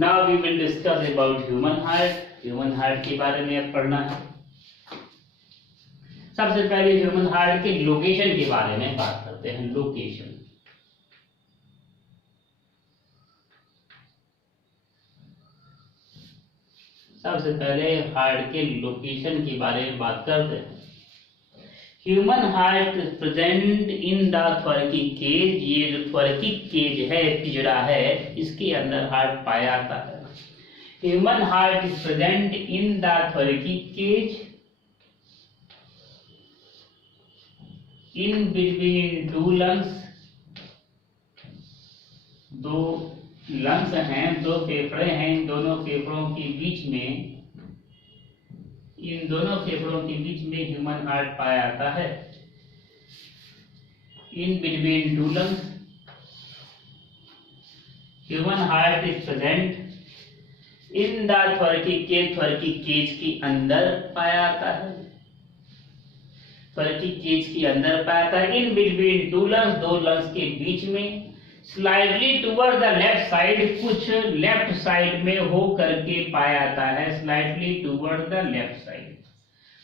Now we will discuss about human heart. Human heart के बारे में अब पढ़ना है। सबसे पहले ह्यूमन हार्ट के लोकेशन के बारे में बात करते हैं। लोकेशन, सबसे पहले हार्ट के लोकेशन के बारे में बात करते हैं। Human heart present in the thoracic cage. ये जो थोरैकिक केज है, पिंजरा है, इसके अंदर हार्ट पाया जाता है। Human heart is present in the thoracic cage in between two lungs. दो लंग्स हैं, दो फेफड़े हैं, इन दोनों फेफड़ों के बीच में, इन दोनों फेफड़ों के बीच में ह्यूमन हार्ट पाया जाता है। In between two lungs human heart is present in the thoracic cage. Thoracic cage के अंदर पाया जाता है। थोरैकिक केज के अंदर पाया जाता है। इन बिटवीन टू लंग्स, दो लंग्स के बीच में। Slightly toward the left side, कुछ लेफ्ट साइड में हो करके पाया जाता है। Slightly toward the left side,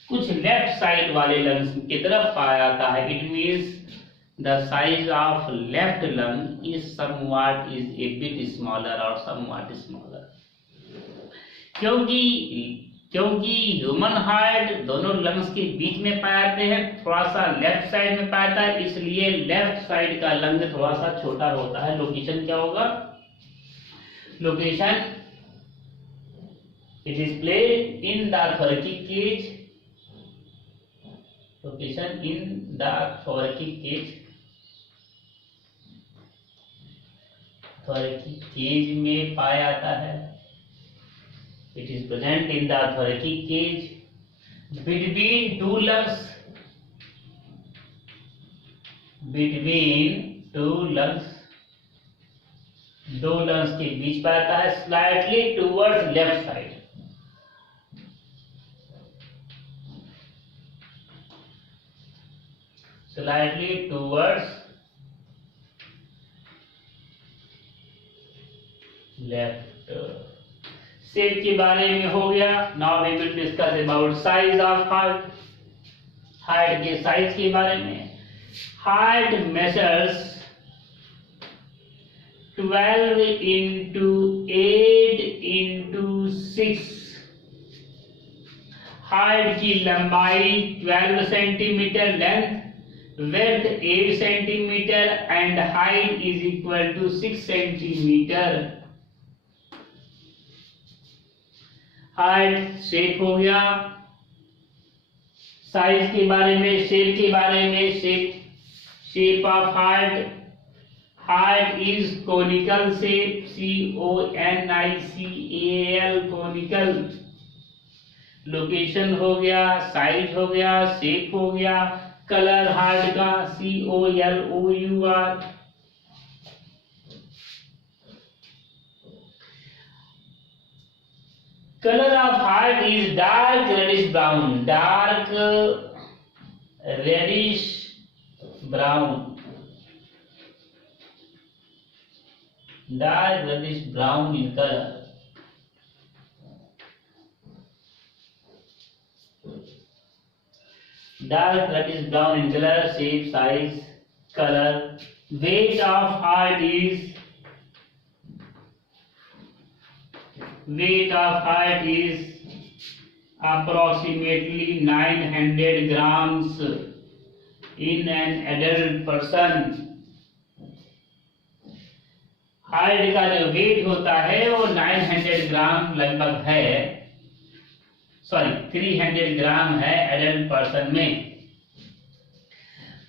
कुछ लेफ्ट साइड वाले लंग्स की तरफ पाया जाता है। It means the size of left lung is somewhat is a bit smaller और समवॉट स्मॉलर। क्योंकि ह्यूमन हार्ट दोनों लंग्स के बीच में पाया जाते हैं, थोड़ा सा लेफ्ट साइड में पाया जाता है, इसलिए लेफ्ट साइड का लंग थोड़ा सा छोटा होता है। लोकेशन क्या होगा? Location, it is placed in the thoracic cage. Location in the thoracic cage, thoracic cage में पाया जाता है। It is present in the thoracic cage between two lungs. Between two lungs, दो lungs के बीच पाता है। Slightly towards left side, slightly towards left। Shape के बारे में हो गया। Now we will discuss about size of heart. Heart के साइज के बारे में। Heart measures 12 into 8 into 6। Heart की लंबाई 12 centimetre, length width 8 centimetre and height is equal to 6 centimetre. Heart shape हो गया। साइज के बारे में, शेप के बारे में। Shape of heart, heart is conical shape, CONICAL, conical. Location हो गया, साइज हो गया, शेप हो गया। कलर हार्ट का COLOUR। Color of heart is dark reddish brown, dark reddish brown, dark reddish brown in color. Dark reddish brown in color, shape, size, color. Weight of heart is approximately 900 grams in an adult person. Heart का जो wait होता है वो 900 ग्राम लगभग है, 300 gram है adult person में।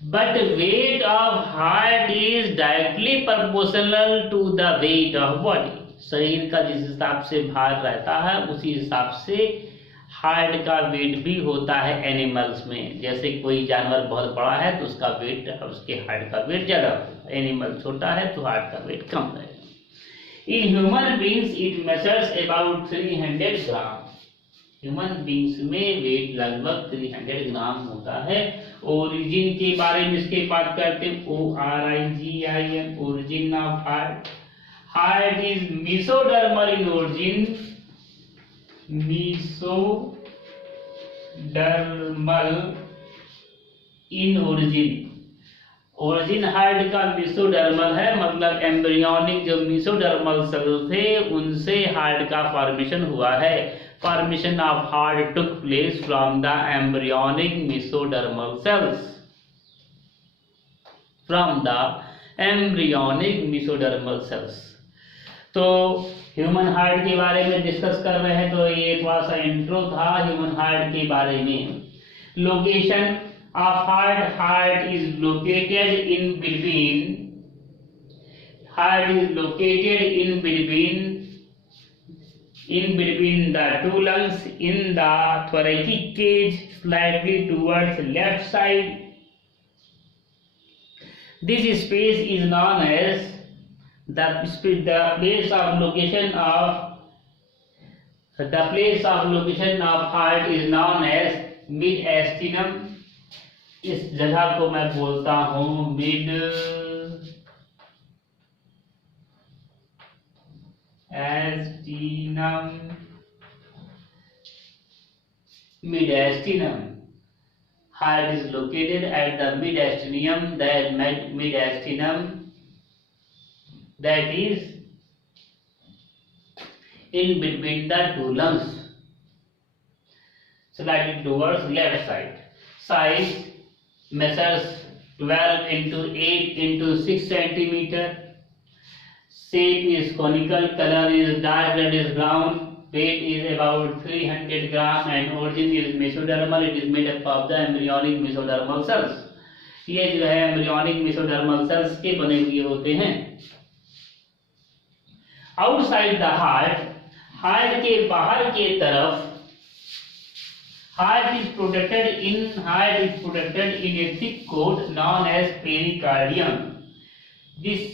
But weight of heart is directly proportional to the weight of body. शरीर का जिस हिसाब से भार रहता है उसी हिसाब से हार्ट का वेट भी होता है एनिमल्स में। जैसे कोई जानवर बहुत बड़ा है तो उसका वेट, उसके हार्ट का वेट ज्यादा होता है। एनिमल छोटा है तो हार्ट का वेट कम रहेगा। In human beings it measures about 300 gram. Human beings में वेट लगभग 300 ग्राम होता है। ओरिजिन के बारे में इसके बात करते हैं, ORIGIN, origin of heart. Heart is mesodermal in origin, mesodermal in origin. Origin heart का मेसोडर्मल है, मतलब एम्ब्रियोनिक जो मेसोडर्मल सेल्स थे उनसे हार्ट का फॉर्मेशन हुआ है। Formation of heart took place from the embryonic mesodermal cells, from the embryonic mesodermal cells. तो ह्यूमन हार्ट के बारे में डिस्कस कर रहे हैं, तो ये थोड़ा सा इंट्रो था ह्यूमन हार्ट के बारे में। Location of heart, heart is located in between, heart is located in between the two lungs in the thoracic cage, slightly towards left side. This space is known as the place of location of heart is known as mid-astinum. इस जगह को मैं बोलता हूँ mid-astinum. Heart is located at the mid-astinum, that is in between the two lungs, slightly towards left side. Size measures 12 into 8 into 6 centimeter. Shape is conical. Color is dark reddish brown. Weight is about 300 gram and origin is mesodermal. It is made up of the embryonic mesodermal cells. ये जो है embryonic mesodermal sales के बने हुए होते हैं। Outside the heart, heart के बाहर के तरफ, heart is protected in a thick coat known as pericardium.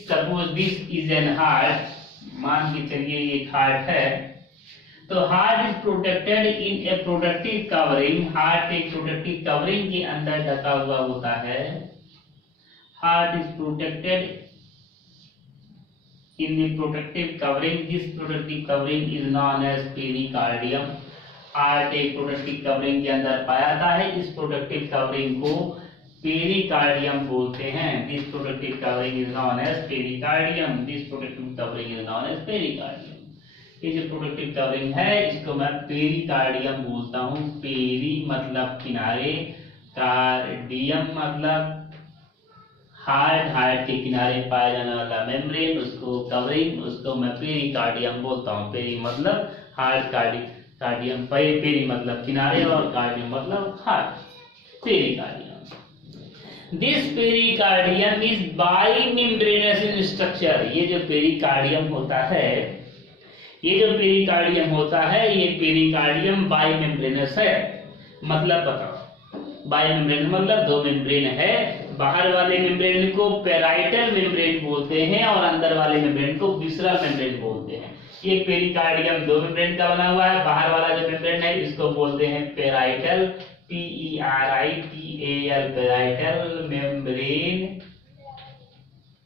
Suppose this is an heart, मान के चलिए ये हार्ट है, तो heart is protected in a protective covering. Heart एक प्रोटेक्टिव कवरिंग के अंदर ढका हुआ होता है। Heart is protected in the protective covering. This protective covering is known as pericardium. Heart एक प्रोटेक्टिव कवरिंग के अंदर पाया जाता है। इस प्रोटेक्टिव कवरिंग को पेरिकार्डियम बोलते हैं। This protective covering is known as pericardium. This protective covering is known as pericardium. ये जो प्रोटेक्टिव कवरिंग है इसको मैं पेरिकार्डियम बोलता हूँ। पेरी मतलब किनारे, कार्डियम मतलब हार्ट, हार्ट के किनारे पाया जाने वाला मेम्ब्रेन, उसको कवरिंग, उसको मैं पेरिकार्डियम बोलता हूँ। पेरी मतलब हार्ट, कार्डियम, पेरी मतलब किनारे और कार्डियम मतलब heart, pericardium. This pericardium is bimembranous in structure. ये जो पेरिकार्डियम होता है, ये पेरिकार्डियम बाइमेम्ब्रेनस है। मतलब बताओ, बाइमेम्ब्रेन मतलब दो मेम्ब्रेन है। बाहर वाले मेम्ब्रेन को पेराइटल मेम्ब्रेन बोलते हैं और अंदर वाले मेम्ब्रेन को विसरल मेम्ब्रेन बोलते हैं। ये पेरिकार्डियम दो मेम्ब्रेन का बना हुआ है। बाहर वाला जो मेम्ब्रेन है इसको बोलते हैं पेराइटल, PERITAL, पेराइटल मेम्ब्रेन,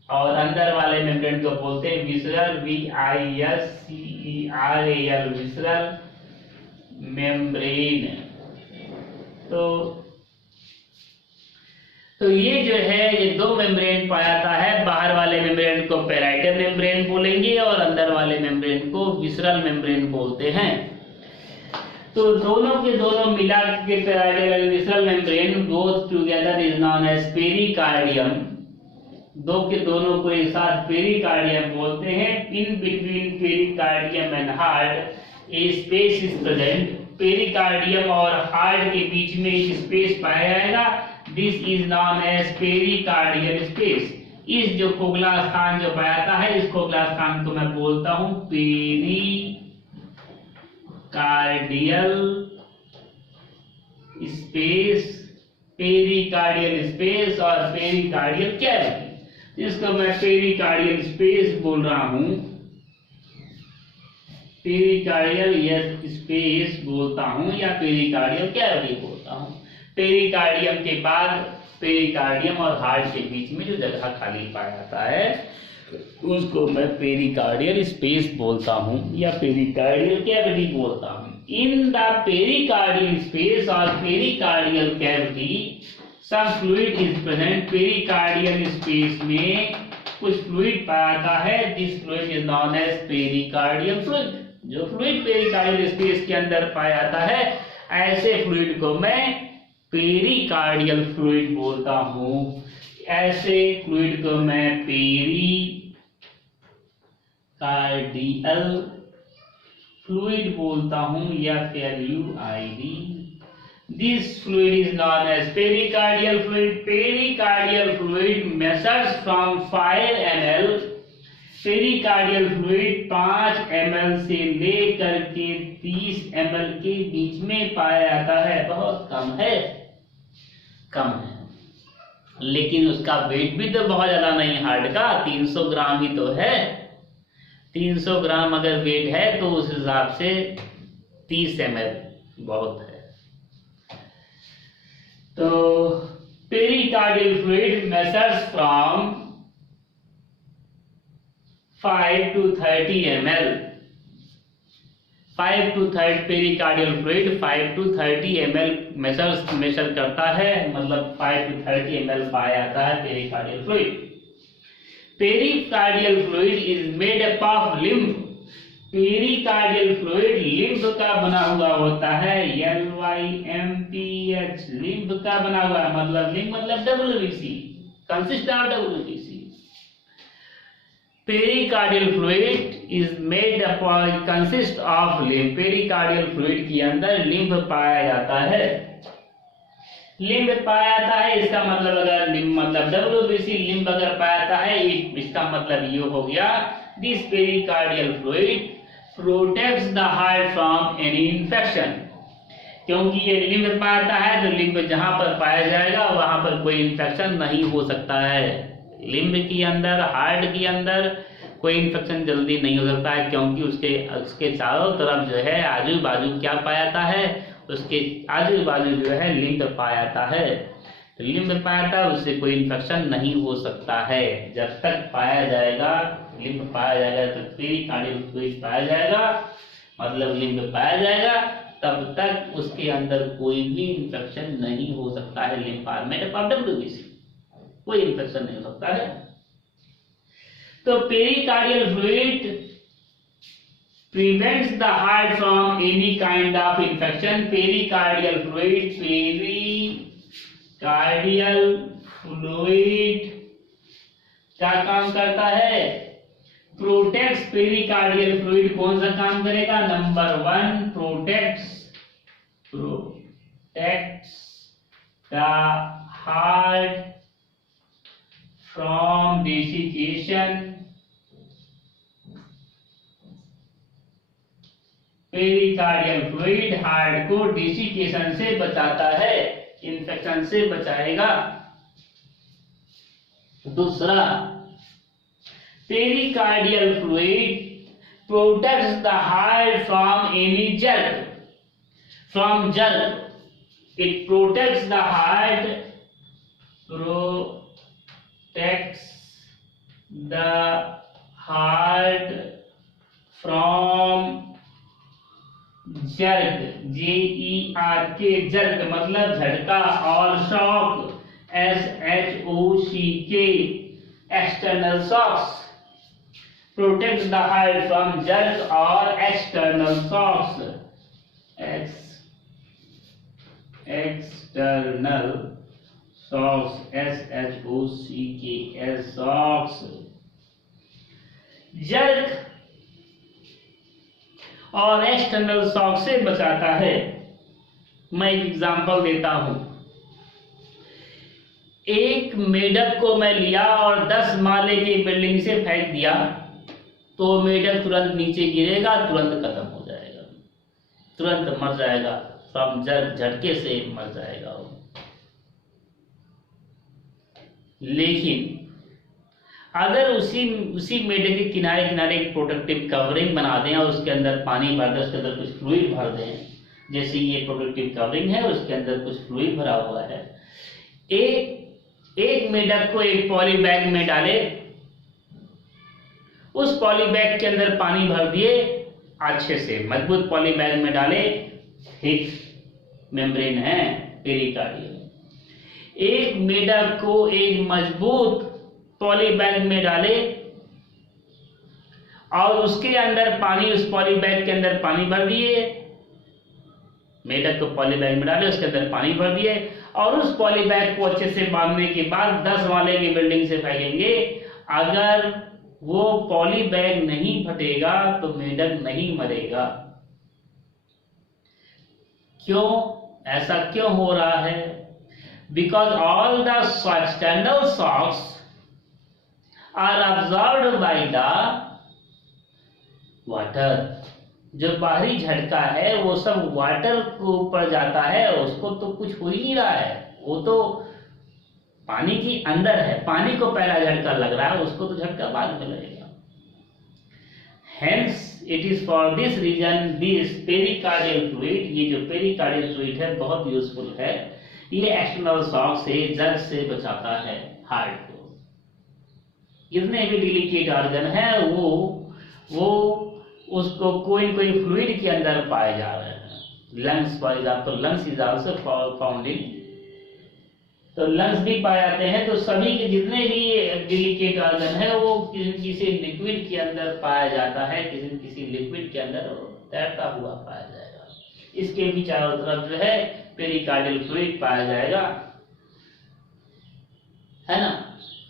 और अंदर वाले मेम्ब्रेन को बोलते हैं विसरल, VISCERAL, विसरल मेम्ब्रेन। तो ये जो है ये दो मेम्ब्रेन पाया जाता है। बाहर वाले मेम्ब्रेन को पेराइटल मेम्ब्रेन बोलेंगे और अंदर वाले मेम्ब्रेन को विसरल मेम्ब्रेन बोलते हैं। तो दोनों के दोनों मिला के parietal and visceral membrane both together is known as pericardium. दो के दोनों को एक साथ पेरिकार्डियम बोलते हैं। In between pericardium and heart a space is present. Pericardium और हार्ट के बीच में एक स्पेस पाया जाएगा। This is known as pericardial space. इस जो खोखला स्थान जो पाया जाता है, इस खोखला स्थान को मैं बोलता हूं पेरिकार्डियल स्पेस, पेरिकार्डियल स्पेस और पेरिकार्डियल कैविटी। इसको मैं पेरिकार्डियल स्पेस बोल रहा हूं, पेरिकार्डियल स्पेस बोलता हूं या पेरिकार्डियल कैविटी बोलता हूं। पेरिकार्डियम के बाद पेरिकार्डियम और हार्ट के बीच में जो जगह खाली पाया जाता है उसको मैं पेरिकार्डियल स्पेस बोलता हूँ या पेरिकार्डियल कैविटी बोलता हूँ। इन द पेरिकार्डियल स्पेस और pericardial cavity some fluid is present. Pericardial space में कुछ फ्लूइड पाया जाता है। This fluid is known as pericardial fluid. जो फ्लूइड पेरिकार्डियल स्पेस के अंदर पाया जाता है ऐसे फ्लूइड को मैं पेरिकार्डियल फ्लूइड बोलता हूँ। ऐसे फ्लूइड को मैं पेरिकार्डियल फ्लूइड बोलता हूँ या FLUID। This fluid is known as pericardial fluid. Pericardial fluid measures from 5 ml। Pericardial fluid 5 ml से लेकर के 30 ml के बीच में पाया जाता है। बहुत कम है, कम है, लेकिन उसका वेट भी तो बहुत ज्यादा नहीं हार्ड का, 300 ग्राम ही तो है। 300 ग्राम अगर वेट है तो उस हिसाब से 30 ml बहुत है। तो pericardial fluid measures from 5 to 30 ml। 5 to 30 pericardial fluid 5 to 30 ml measure करता है, मतलब 5 to 30 ml पाया जाता है pericardial fluid. Pericardial fluid is made up of lymph. Pericardial fluid lymph का बना हुआ होता है। LYMPH लिम्फ का बना हुआ है, मतलब लिम्फ मतलब WBC, consist of WBC। Pericardial fluid is made up consist of lymph. Pericardial fluid के अंदर लिम्फ पाया जाता है। लिम्फ पाया जाता है इसका मतलब अगर लिम्फ मतलब WBC लिम्फ अगर पाया जाता है इसका मतलब ये हो गया this pericardial fluid protects the heart from any infection. क्योंकि ये लिम्फ पाया जाता है तो लिम्फ जहां पर पाया जाएगा वहां पर कोई इन्फेक्शन नहीं हो सकता है। लिम्फ के अंदर, हार्ट के अंदर कोई इन्फेक्शन जल्दी नहीं हो सकता है, क्योंकि उसके चारों तरफ जो है आजू बाजू क्या पाया जाता है, उसके आजू बाजू जो है लिम्फ पाया जाता है। तो लिम्फ पाया जाता है उससे कोई इन्फेक्शन नहीं हो सकता है। जब तक पाया जाएगा लिम्फ पाया जाएगा, तब पेरिकार्डियल फ्लूइड पाया जाएगा, मतलब लिम्फ पाया जाएगा, तब तक उसके अंदर कोई भी इन्फेक्शन नहीं हो सकता है। लिम्फार्मेट ऑफ WBC कोई इन्फेक्शन नहीं हो सकता है। तो pericardial fluid prevents the heart from any kind of infection। Pericardial fluid क्या काम करता है? प्रोटेक्ट्स। पेरिकार्डियल फ्लूइड कौन सा काम करेगा? Number 1 protects the heart from desiccation. Pericardial fluid heart को डेसिकेशन से बचाता है, इन्फेक्शन से बचाएगा। दूसरा, pericardial fluid protects the heart from any jerk. From jerk it protects the heart, protects the heart from jerk, JERK jerk मतलब झटका, और shock SHOCK external shocks. Protect the heart from jerk और external shocks. External shocks SHOCK shocks. Jerk और external shock से बचाता है। मैं एक एग्जांपल देता हूं। एक मेढक को मैं लिया और 10 माले की बिल्डिंग से फेंक दिया तो मेढक तुरंत नीचे गिरेगा, तुरंत खत्म हो जाएगा, तुरंत मर जाएगा, फ्रॉम झटके से मर जाएगा वो। लेकिन अगर उसी मेढक के किनारे किनारे एक प्रोटेक्टिव कवरिंग बना दें और उसके अंदर पानी भर दें, उसके अंदर कुछ फ्लूइड भर दें, जैसे ये प्रोटेक्टिव कवरिंग है उसके अंदर कुछ फ्लूइड भरा हुआ है, एक मेढक को एक पॉली बैग में डाले उस पॉली बैग के अंदर पानी भर दिए, अच्छे से मजबूत पॉली बैग में डाले, थिक मेम्ब्रेन है पेरिकार्डियम। एक मेढक को एक मजबूत पॉली बैग में डाले और उसके अंदर पानी, उस पॉली बैग के अंदर पानी भर दिए, मेढक को पॉली बैग में डाले, उसके अंदर पानी भर दिए और उस पॉली बैग को अच्छे से बांधने के बाद 10 माले की बिल्डिंग से फेंकेंगे। अगर वो पॉली बैग नहीं फटेगा तो मेढक नहीं मरेगा। क्यों? ऐसा क्यों हो रहा है? Because all the external shocks are absorbed by the water। जो बाहरी झटका है वो सब वाटर के ऊपर जाता है, उसको तो कुछ हो ही नहीं रहा है, वो तो पानी के अंदर है, पानी को पहला झटका लग रहा है, उसको तो झटका बाद में लगेगा। Hence it is for this reason this pericardial fluid, ये जो पेरिकार्डियल फ्लूइड है बहुत यूजफुल है, ये एक्सटर्नल शॉक से, जग से बचाता है हार्ट को। जितने भी डिलिकेट ऑर्गन है वो उसको कोई न कोई फ्लूइड के अंदर पाए जा रहे हैं। Lungs for example, lungs is also found in, तो लंग्स भी पाए जाते हैं। तो सभी के जितने भी डिलिकेट ऑर्गन है वो किसी लिक्विड के अंदर पाया जाता है, किसी लिक्विड के अंदर तैरता हुआ पाया जाएगा। इसके भी चारों तरफ जो है पेरिकार्डियल फ्लूइड पाया जाएगा, है ना।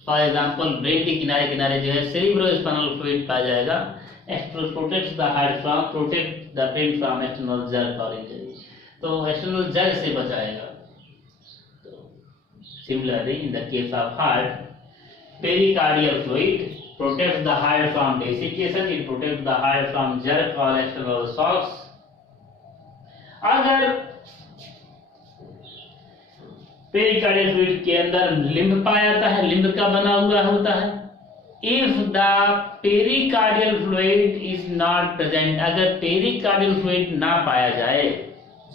फॉर एग्जाम्पल ब्रेन के किनारे किनारे जो है सेरिब्रोस्पाइनल फ्लूइड पाया जाएगा। Protects the heart from, protect the brain from external jerk और इंजरी, तो एक्सटर्नल जर्क से बचाएगा। Similarly, in the case of heart, pericardial fluid protects the heart from desiccation, it protects the heart from jerk or external shocks. अगर pericardial fluid के अंदर limb पाया जाता है, लिम्ब का बना हुआ होता है। If the pericardial fluid is not present, अगर पेरिकार्डियल फ्लूइड ना पाया जाए,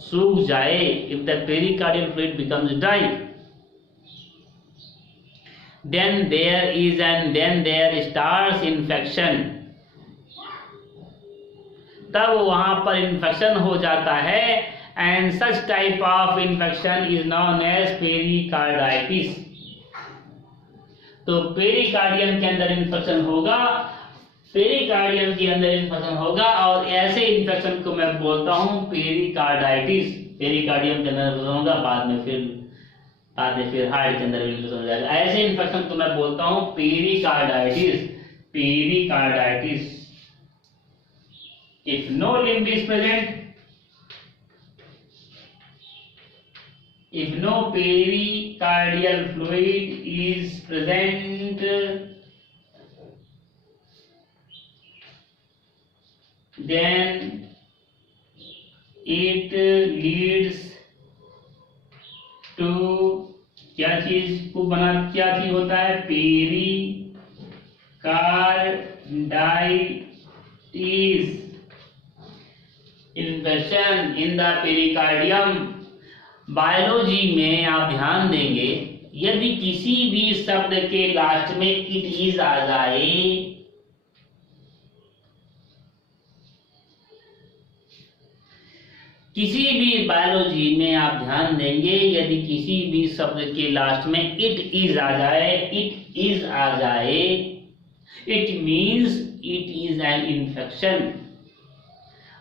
सूख जाए, if the pericardial fluid becomes dry, then there starts infection, तब वहां पर इन्फेक्शन हो जाता है। And such type of infection is known as pericarditis. तो पेरिकार्डियम के अंदर इन्फेक्शन होगा, पेरिकार्डियम के अंदर इन्फेक्शन होगा और ऐसे इन्फेक्शन को मैं बोलता हूं पेरिकार्डाइटिस। पेरिकार्डियम के अंदर इन्फेक्शन होगा, बाद में फिर हार्ट के अंदर इन्फेक्शन हो जाएगा। ऐसे इन्फेक्शन को मैं बोलता हूं pericarditis. Pericarditis. If no limb is present, if no pericardial fluid is present, then it leads to क्या चीज होता है? Pericarditis. Infection in the pericardium. Biology में आप ध्यान देंगे, यदि किसी भी शब्द के लास्ट में इट इज आ जाए, किसी भी बायोलॉजी में आप ध्यान देंगे, यदि किसी भी शब्द के लास्ट में इट इज आ जाए, it means it is an infection.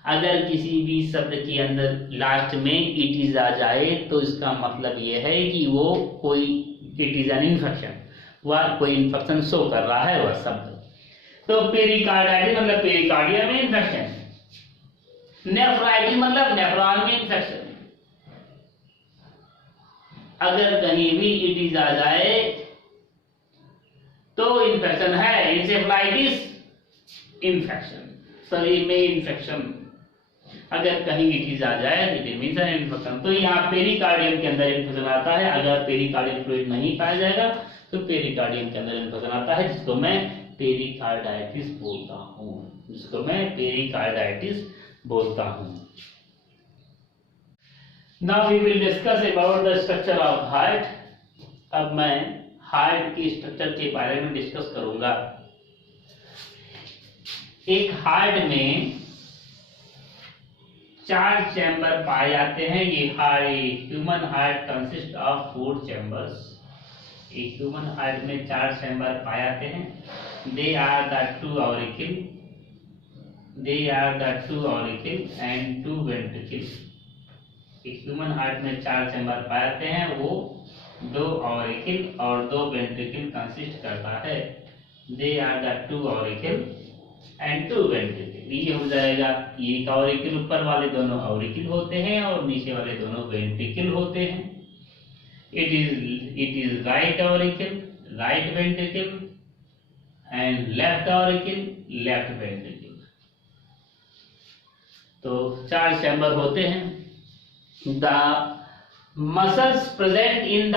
अगर किसी भी शब्द के अंदर लास्ट में इट इज आ जाए तो इसका मतलब यह है कि वो कोई इट इज एन इन्फेक्शन, वह कोई इन्फेक्शन शो कर रहा है वह शब्द। तो पेरिकार्डाइटिस मतलब पेरिकार्डियम में इन्फेक्शन, नेफ्राइटिस मतलब नेफ्रॉन में इन्फेक्शन। अगर कहीं भी इट इज आ जाए तो इन्फेक्शन है। इंसेफ्लाइटिस इन्फेक्शन, शरीर में इन्फेक्शन। अगर कहीं इट इज आ जाए तो इट मींस एन इन्फेक्शन। तो यहाँ पेरिकार्डियम के अंदर इन्फेक्शन आता है। अगर पेरिकार्डियल फ्लूइड नहीं पाया जाएगा तो पेरिकार्डियम के अंदर इन्फेक्शन आता है, जिसको मैं पेरिकार्डाइटिस बोलता हूँ। Now we will discuss about the structure of heart. अब मैं हार्ट की स्ट्रक्चर के बारे में डिस्कस करूंगा। एक हार्ट में 4 चैम्बर पाए जाते हैं। ये human heart consist of 4 chambers. एक ह्यूमन हार्ट में 4 चैम्बर पाए जाते हैं। They are the 2 auricle and 2 ventricle. एक ह्यूमन हार्ट में 4 चैम्बर पाए जाते हैं, वो 2 ऑरिकल और 2 वेंट्रिकल कंसिस्ट करता है। They are the 2 auricle and 2 ventricle. ये हो जाएगा, एक ऑरिकल ऊपर वाले दोनों ऑरिकल होते हैं और नीचे वाले दोनों वेंट्रिकल होते हैं। It is right auricle, right ventricle and left auricle, left ventricle. तो 4 चैम्बर होते हैं। The muscles present in the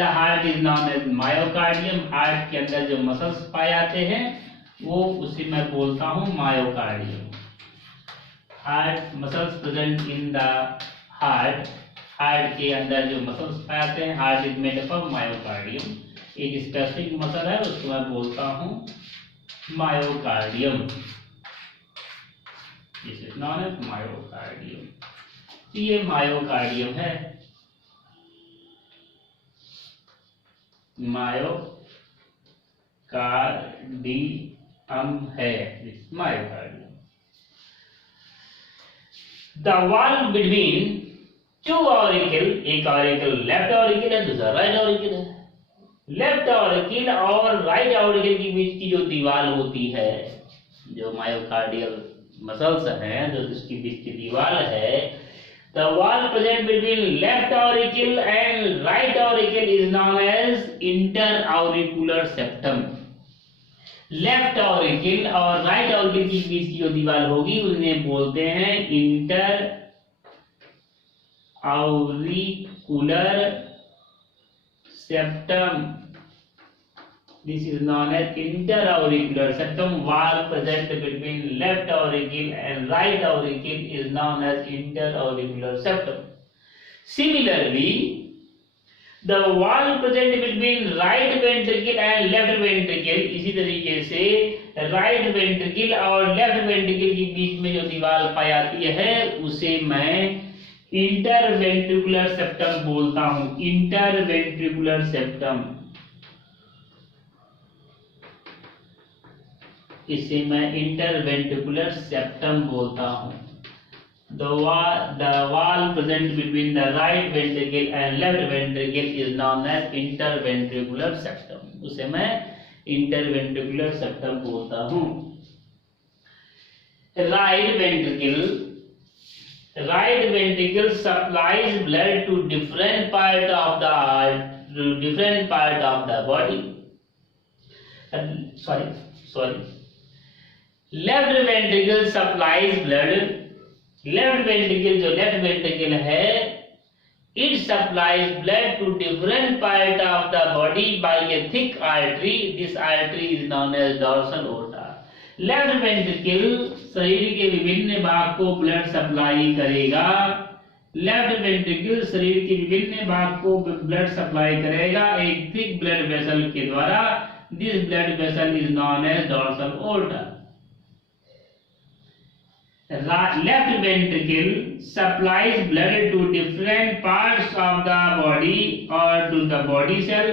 heart is known as myocardium. Heart के अंदर जो मसल्स पाए जाते हैं वो उसी मैं बोलता हूं myocardium. Heart muscles present in the heart के अंदर जो मसल्स पाए जाते हैं, heart is made up of myocardium. एक स्पेसिफिक मसल है, उसको मैं बोलता हूं myocardium. This is known as myocardium. ये मायोकार्डियम है, मायोकार्डियम है, myocardium. The wall between 2 auricle, एक ऑरिकल लेफ्ट ऑरिकल है, दूसरा राइट ऑरिकल है। लेफ्ट ऑरिकल और राइट ऑरिकल के बीच की जो दीवार होती है, जो मायोकार्डियल मसल्स हैं, जो इसके बीच की दीवार है, the wall present between left auricle and right auricle is known as interauricular septum। Left auricle और राइट ऑरिकल के बीच की जो दीवार होगी उन्हें बोलते हैं inter auricular septum। This is known as interauricular septum। Wall present between left auricle and right auricle is known as interauricular septum। Similarly, the wall present between right ventricle and left ventricle, इसी तरीके से right ventricle और left ventricle के बीच में जो दीवार पाई जाती है उसे मैं इंटरवेंट्रिकुलर सेप्टम बोलता हूं। इंटरवेंट्रिकुलर सेप्टम, इसे मैं इंटरवेंट्रिकुलर सेप्टम बोलता हूं। The wall present between the right ventricle and left ventricle is known as interventricular septum। उसे मैं इंटरवेंट्रिकुलर सेप्टम बोलता हूं। Right ventricle supplies blood to different part of the body। Sorry, left ventricle supplies blood. Left ventricle, जो left ventricle है, it supplies blood to different part of the body by a thick artery. This artery is known as dorsal aorta. Left ventricle शरीर के विभिन्न भाग को blood supply करेगा। Left ventricle शरीर के विभिन्न भाग को ब्लड सप्लाई करेगा एक थिक ब्लड वेसल के द्वारा। This blood vessel is known as dorsal aorta. Left ventricle supplies blood to different parts of the body or to the body cell।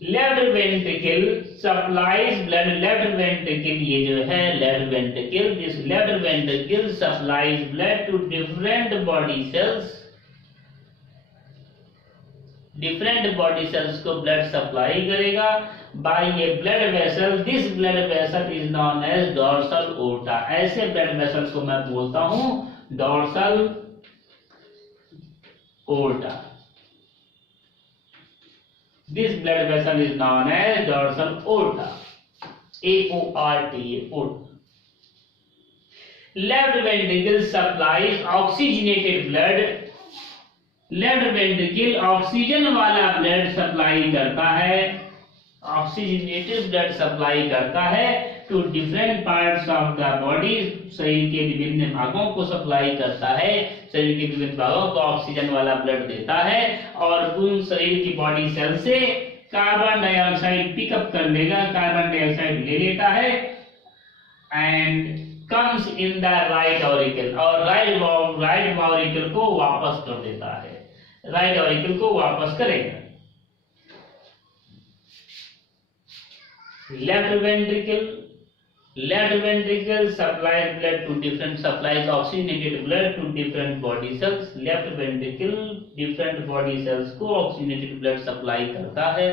Left ventricle supplies blood. Left ventricle, ये जो है left ventricle, this left ventricle supplies blood to different body cells. Different body cells को blood supply करेगा by a blood vessel. This blood vessel is known as dorsal aorta. ऐसे blood vessels को मैं बोलता हूं dorsal aorta. This blood vessel is known as dorsal aorta. AORTA, aorta. Left ventricle supplies oxygenated blood. Left ventricle oxygen वाला blood supply करता है, oxygenated blood supply करता है to different parts of the body, शरीर के विभिन्न भागों को सप्लाई करता है, शरीर के विभिन्न भागों को ऑक्सीजन वाला ब्लड देता है और उन शरीर की बॉडी सेल से कार्बन डाइऑक्साइड पिकअप कर लेगा, कार्बन डाइऑक्साइड ले लेता है and comes in the right auricle और राइट ऑरिकल को वापस कर देता है, राइट ऑरिकल को वापस करेगा। Left ventricle supplies blood to different supplies oxygenated blood to different body cells। Left ventricle different body cells को oxygenated blood supply करता है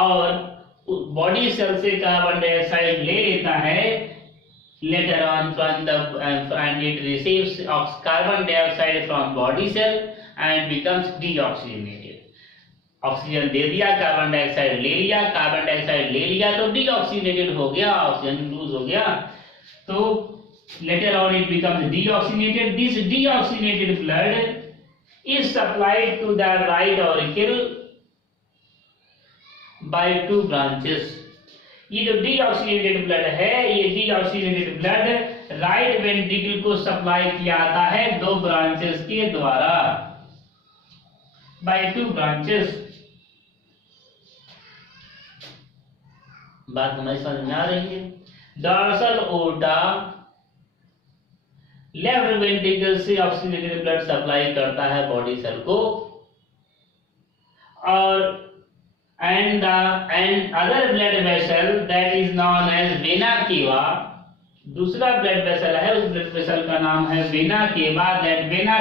और बॉडी सेल से कार्बन डाइऑक्साइड ले लेता है। Later on from the end it receives carbon dioxide from body cell and becomes deoxygenated. Oxygen दे दिया, कार्बन डाइऑक्साइड ले लिया, कार्बन डाइऑक्साइड ले लिया तो डीऑक्सीजनेटेड हो गया, ऑक्सीजन लूज हो गया, तो later on it becomes deoxygenated। This deoxygenated blood is supplied to the right auricle by two branches। ये जो डीऑक्सीजनेटेड ब्लड है, ये डीऑक्सीजनेटेड ब्लड राइट वेंट्रिकल को सप्लाई किया जाता है दो ब्रांचेस के द्वारा, by two branches। बात हमारी समझ में आ रही है। डॉर्सल ओर्टा लेफ्ट वेंट्रिकल से ऑक्सीजनेटेड ब्लड सप्लाई करता है बॉडी सेल को और and other blood vessel that is known as vena cava। दूसरा ब्लड वेसल है, उस ब्लड वेसल का नाम है vena cava. That vena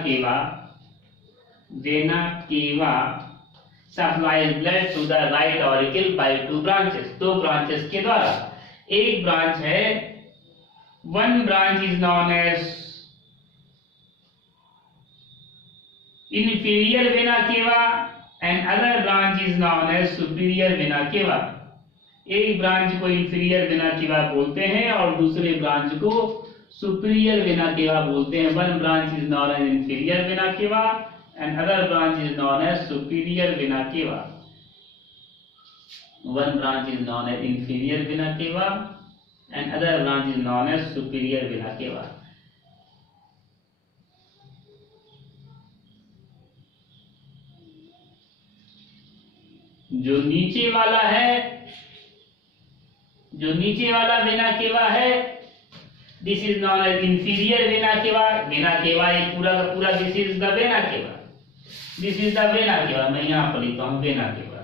cava supplies blood to the right auricle by two branches। दो ब्रांचेस के द्वारा। एक ब्रांच है, one branch is known as inferior vena cava and other branch is known as superior vena cava। एक branch को inferior vena cava बोलते हैं और दूसरे ब्रांच को सुपीरियर वेना केवा बोलते हैं। One branch is known as inferior vena cava and other branch is known as superior vena cava. One branch is known as inferior vena cava and other branch is known as superior vena cava. जो नीचे वाला vena cava है, this is known as inferior vena cava. Vena cava एक पूरा का पूरा, this is the vena cava, this is the vena cava. मैं यहां पर लिखता हूं vena cava,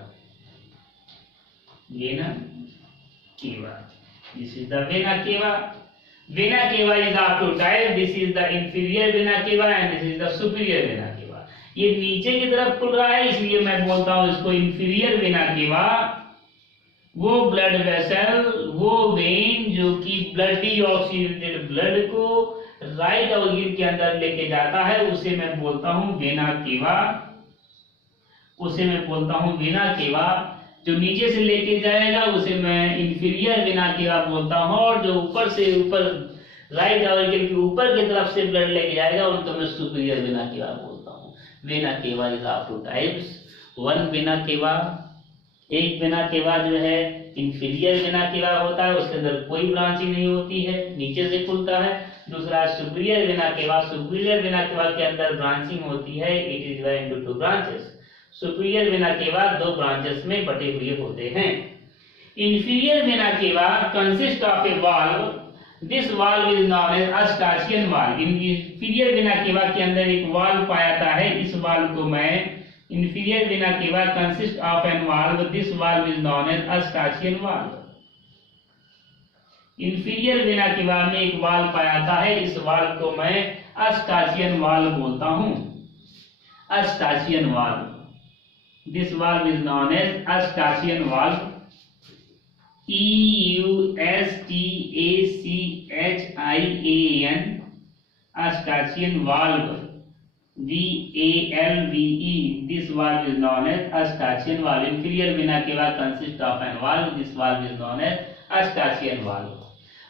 vena cava, this is the vena cava. Vena cava is of two type, this is the inferior vena cava and this is the superior vena cava. ये नीचे की तरफ खुल रहा है इसलिए मैं बोलता हूं इसको इंफीरियर वेना केवा। वो ब्लड वेसल, वो वेन जो कि ब्लड डीऑक्सीजनेटेड ब्लड को राइट ऑर्गन के अंदर लेके जाता है, उसे मैं बोलता हूं वेना केवा, उसे मैं बोलता हूं वेना केवा। जो नीचे से लेके जाएगा उसे मैं इंफीरियर वेना केवा बोलता हूं और जो ऊपर से ऊपर राइट ऑर्गन के ऊपर की तरफ से ब्लड लेके जाएगा उनको मैं सुपीरियर वेना केवा बोलता हूं। Vena cava is of two types. One vena cava, एक वेना केवा जो है इंफीरियर वेना केवा होता है, उसके अंदर कोई ब्रांचिंग नहीं होती है, नीचे से खुलता है। दूसरा superior vena cava, superior vena cava के अंदर ब्रांचिंग होती है, it is divided into two branches. Superior vena cava दो ब्रांचेस में बटे हुए होते हैं। Inferior vena cava consist of a valve, this valve is known as Eustachian valve. Inferior vena cava के अंदर एक वाल्व पाया जाता है, इस वाल्व को मैं inferior vena cava consists of an valve, this valve is known as Eustachian valve। inferior vena cava में एक वाल्व पाया जाता है, इस वाल्व को मैं Eustachian valve बोलता हूं। Eustachian valve, this valve is known as Eustachian valve। Eustachian, Eustachian valve, VALVE, this valve is known as Eustachian valve। Inferior vena cava consists of an valve, this valve is known as Eustachian valve।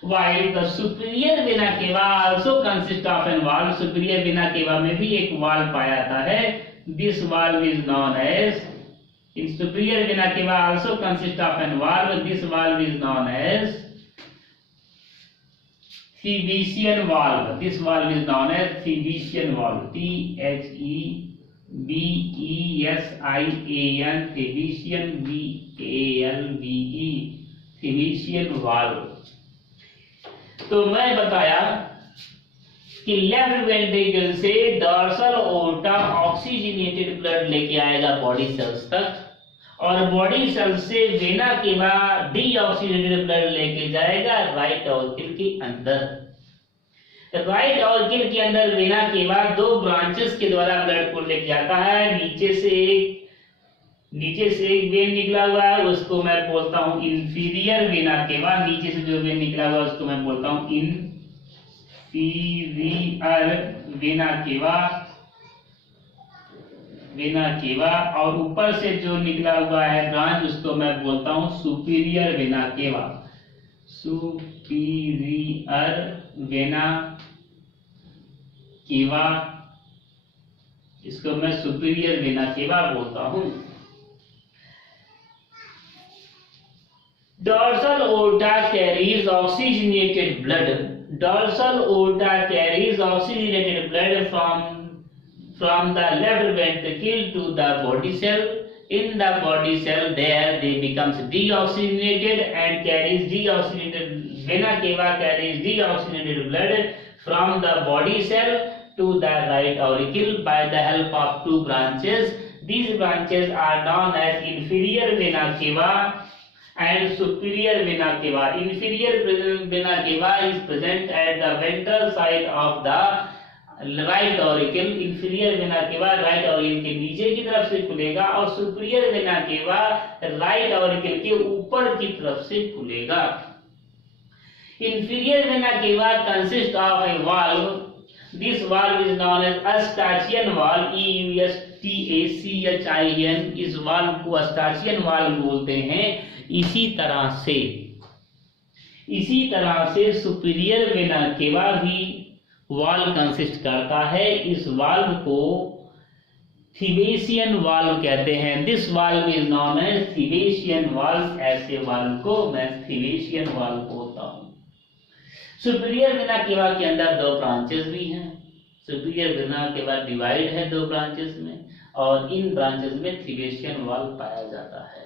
While the superior vena cava also consists of an valve, superior vena cava में भी एक valve पाया जाता है, this valve is known as In superior vena cava also consists of an valve. This valve is known as Thebesian valve. This valve is known as Thebesian valve. Thebesian, Thebesian, valve, Thebesian valve. तो मैं बताया कि left ventricle से dorsal aorta oxygenated blood लेके आएगा body cells तक, और body cells से वेना केवा डीऑक्सीजनेटेड ब्लड लेके जाएगा राइट ऑर्किल के अंदर। राइट ऑर्किल के अंदर वेना केवा दो ब्रांचेस के द्वारा ब्लड को लेके जाता है। नीचे से एक वेन निकला हुआ है, उसको मैं बोलता हूं इंफीरियर वेना केवा। नीचे से जो वेन निकला हुआ है उसको मैं बोलता हूं इंफीरियर वेना केवा, और ऊपर से जो निकला हुआ है ब्रांच उसको मैं बोलता हूं superior vena cava. Superior vena केवा, इसको मैं सुपीरियर वेना केवा बोलता हूं। Dorsal aorta carries oxygenated blood. Dorsal aorta carries oxygenated blood from the left ventricle to the body cell. In the body cell, there they becomes deoxygenated and carries deoxygenated. Vena cava carries deoxygenated blood from the body cell to the right auricle by the help of two branches. These branches are known as inferior vena cava and superior vena cava. Inferior vena cava is present at the ventral side of the right auricle. Inferior vena cava right auricle के नीचे की तरफ से खुलेगा, और superior vena cava right auricle के ऊपर की तरफ से खुलेगा। Inferior vena cava consists of a valve. This valve is known as Eustachian valve. EUSTACHIAN। इस वाल्व को Eustachian valve बोलते हैं। इसी तरह से सुपीरियर वेना केवा भी वाल्व कंसिस्ट करता है। इस वाल्व को थीबेशियन वाल्व कहते हैं। This valve is known as Thebesian valve. ऐसे वाल्व को मैं थीबेशियन वाल्व बोलता हूं। सुपीरियर वेना केवा के अंदर दो ब्रांचेस भी हैं। सुपीरियर वेना केवा डिवाइड है दो ब्रांचेस में, और इन ब्रांचेस में थीबेशियन वाल्व पाया जाता है।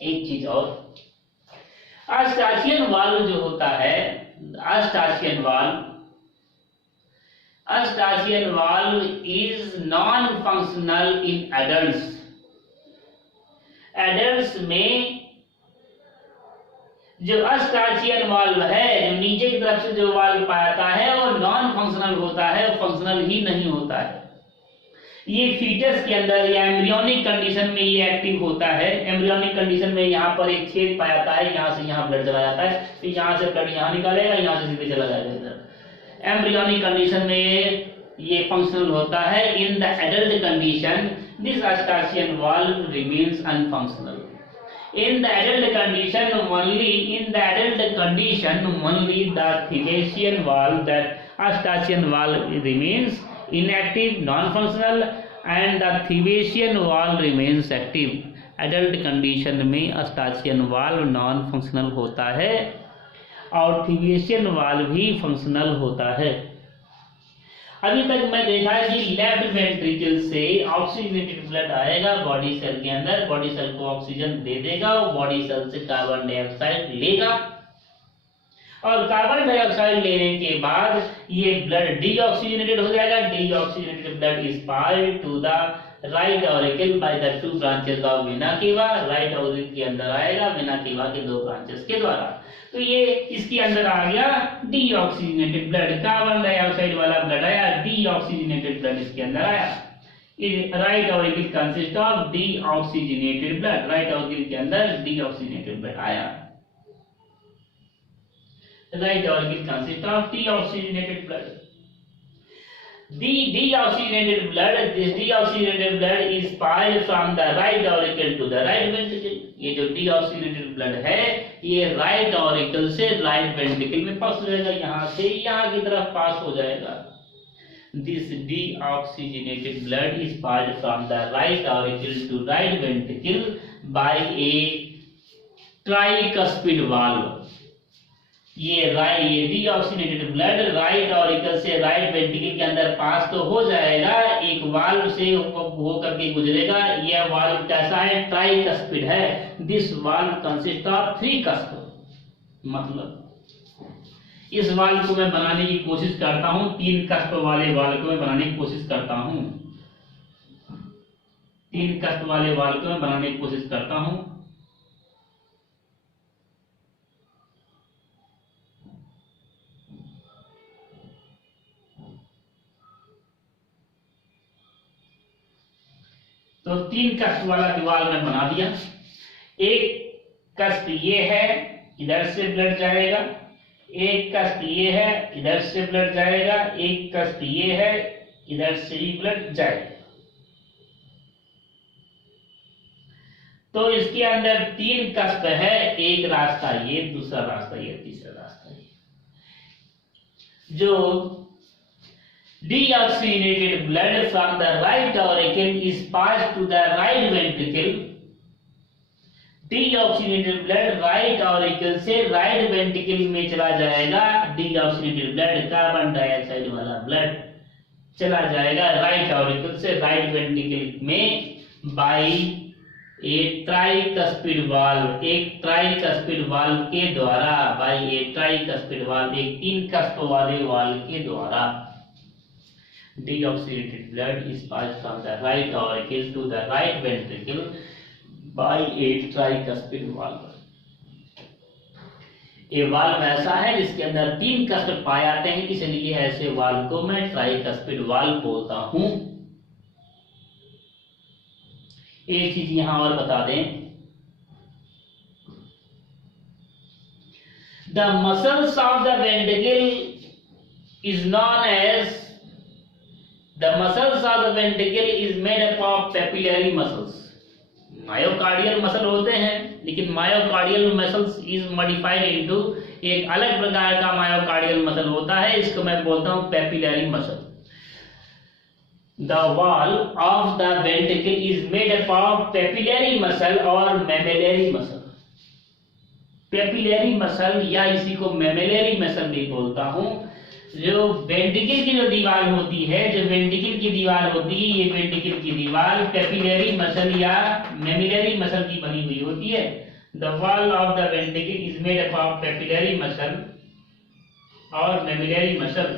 एक चीज और, अस्टाचियन वाल्व जो होता है, Eustachian valve is non functional in adults. Adults में जो अस्टाचियन वाल्व है, जो नीचे की तरफ से जो वाल्व पाता है, वो नॉन फंक्शनल होता है, फंक्शनल ही नहीं होता है। ये फीटस के अंदर या एम्ब्रियोनिक कंडीशन में ये एक्टिव होता है। एम्ब्रियोनिक कंडीशन में यहाँ पर एक छेद पाया जाता है, यहाँ से यहाँ ब्लड चला जाता है, तो यहाँ से ब्लड यहाँ निकालेगा, यहाँ से सीधे चला जाएगा इधर। एम्ब्रियोनिक कंडीशन में ये फंक्शनल होता है। In the adult condition this Eustachian valve remains unfunctional. In the adult condition only the Thebesian valve, that Eustachian valve remains inactive, non-functional, and the Thebesian valve remains active. Adult condition में Eustachian valve non-functional होता है और Thebesian valve भी functional होता है। अभी तक मैं देखा है कि लेफ्ट वेंट्रिकल से ऑक्सीजनेटेड ब्लड आएगा बॉडी सेल के अंदर, बॉडी सेल को ऑक्सीजन दे देगा, और बॉडी सेल से कार्बन डाइऑक्साइड लेगा, और कार्बन डाइऑक्साइड लेने के बाद ये ब्लड डीऑक्सीजनेटेड हो जाएगा। Deoxygenated blood is passed to the right auricle by the two branches of vena cava. Right auricle के अंदर आएगा वेना केवा के दो ब्रांचेस के द्वारा। तो ये इसके अंदर आ गया डीऑक्सीजनेटेड ब्लड, कार्बन डाइऑक्साइड वाला ब्लड आया, डीऑक्सीजनेटेड ब्लड इसके अंदर आया। Right auricle consist of deoxygenated blood, right auricle के अंदर डीऑक्सीजनेटेड ब्लड आया। Right auricle consist of deoxygenated blood. The deoxygenated blood, this deoxygenated blood is passed from the right auricle to the right ventricle. ये जो deoxygenated blood है ये right auricle से right ventricle में पास हो जाएगा, यहाँ से यहाँ की तरफ पास हो जाएगा। This deoxygenated blood is passed from the right auricle to right ventricle by a tricuspid valve. ये डीऑक्सीनेटेड ब्लड राइट ऑरिकल से राइट वेंट्रिकल के अंदर पास तो हो जाएगा, एक वाल्व से होकर के गुजरेगा। यह वाल्व कैसा है? ट्राइकस्पिड है। This valve consist of 3 cusp. मतलब इस वाल्व को मैं बनाने की कोशिश करता हूं, 3 कस्प वाले वाल्व को मैं बनाने की कोशिश करता हूं, 3 कस्प वाले वाल्व को मैं बनाने की कोशिश करता हूं। तो 3 कष्ट वाला दीवार में बना दिया। एक कष्ट ये है, इधर से ब्लड जाएगा, एक कष्ट ये है, इधर से ब्लड जाएगा, एक कष्ट ये है, इधर से भी ब्लड जाएगा। तो इसके अंदर 3 कष्ट है, एक रास्ता ये, दूसरा रास्ता ये, तीसरा रास्ता ये। जो deoxygenated blood from the right auricle is passed to the right ventricle. deoxygenated blood right auricle से right ventricle में चला जाएगा। deoxygenated blood कार्बन डाइऑक्साइड वाला ब्लड चला जाएगा right auricle से right ventricle में by a tricuspid valve, एक tricuspid valve के द्वारा, by a tricuspid valve, एक 3 कस्प वाले वाल्व के द्वारा। Deoxygenated blood is passed from the right auricle to the right ventricle by a tricuspid valve. ये वाल्व ऐसा है जिसके अंदर 3 कस्प पाए जाते हैं, इसलिए ऐसे वाल्व को मैं ट्राइकस्पिड वाल्व बोलता हूं। एक चीज यहां और बता दें, the muscles of the ventricle is known as The muscles of the ventricle is made up of papillary muscles. Myocardial muscle होते हैं, लेकिन myocardial muscles is modified into एक अलग प्रकार का मायोकार्डियल मसल होता है, इसको मैं बोलता हूं papillary muscle. The wall of the ventricle is made up of papillary muscle और मेमेलरी मसल। पेपिलरी मसल या इसी को मेमेलरी मसल भी बोलता हूं। जो वेंट्रिकल की जो दीवार होती है, जो वेंट्रिकल की दीवार होती है, ये वेंट्रिकल की दीवार पेपिलरी मसल या मेमिलरी मसल की बनी हुई होती है। The wall of the ventricle is made up of papillary muscle और मेमिलरी मसल।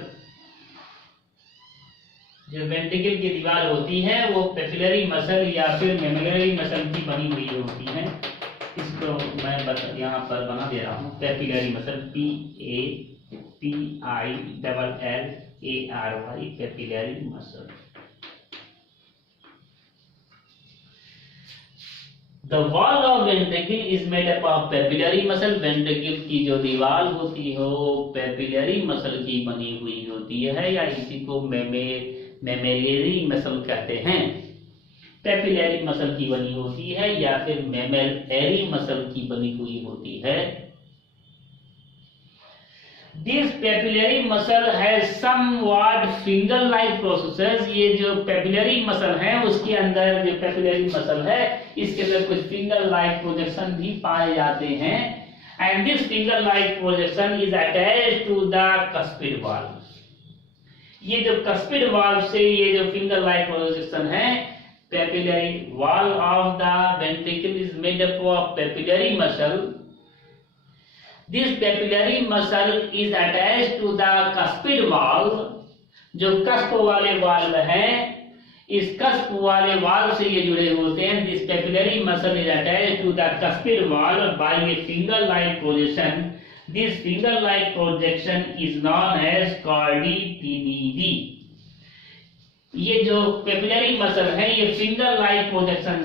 जो वेंट्रिकल की दीवार होती है वो पेपिलरी मसल या फिर मेमिलरी मसल की बनी हुई होती है। इसको मैं यहाँ पर बना दे रहा हूँ, papillary muscle, PAPILLARY, papillary muscle. The wall of ventricle is made up of papillary muscle. Ventricle की जो दीवार होती है वो पेपिलरी मसल की बनी हुई होती है, या इसी को मेमेलरी मसल कहते हैं। पेपिलरी मसल की बनी होती है या फिर मेमेलरी मसल की बनी हुई होती है। This papillary muscle has somewhat finger-like processes. ये जो पेपिलरी मसल है उसके अंदर, जो पेपिलरी मसल है इसके अंदर कुछ फिंगर-like प्रोजेक्शन भी पाए जाते हैं। And this finger-like projection is attached to the cuspid valve. ये जो cuspid valve से ये जो finger-like projection है, papillary wall of the ventricle is made up of papillary muscle. This papillary muscle is attached to the cuspid valve. जो cusp वाले valve है, इस कस्प वाले वाल्व से ये जुड़े होते हैं। This papillary muscle is attached to the cuspid valve by a finger-like projection. This finger-like projection is known as cardiac. ये जो पेपिलरी मसल है ये फिंगर लाइक प्रोजेक्शन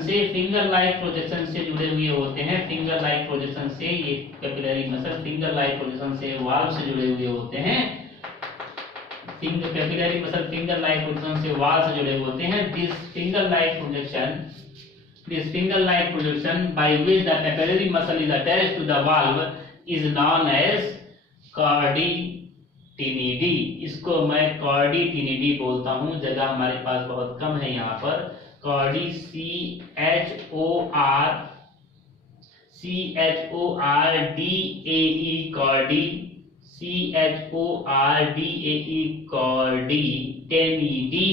से जुड़े हुए होते हैं। फिंगर लाइक प्रोजेक्शन से ये papillary muscle finger like projection से वाल्व से जुड़े हुए होते हैं। Papillary muscle finger like projection से वाल्व से जुड़े होते हैं। This finger like projection by which the papillary muscle is attached to the valve is known as tendineae, इसको मैं कॉर्डी टिनिडी बोलता हूँ, जगह हमारे पास बहुत कम है यहाँ पर। कॉर्डी CHORDAE कॉर्डी, CHORDAE कॉर्डी, टेनिडी